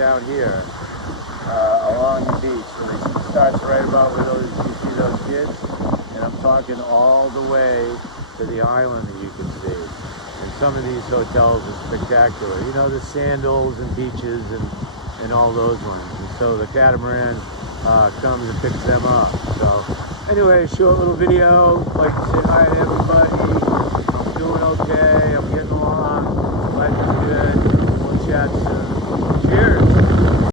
down here along the beach. So it starts right about where those, you see those kids? And I'm talking all the way to the island that you can see. And some of these hotels are spectacular. You know, the Sandals and Beaches and all those ones. And so the catamaran comes and picks them up. So anyway, short little video. Like to say hi to everyone.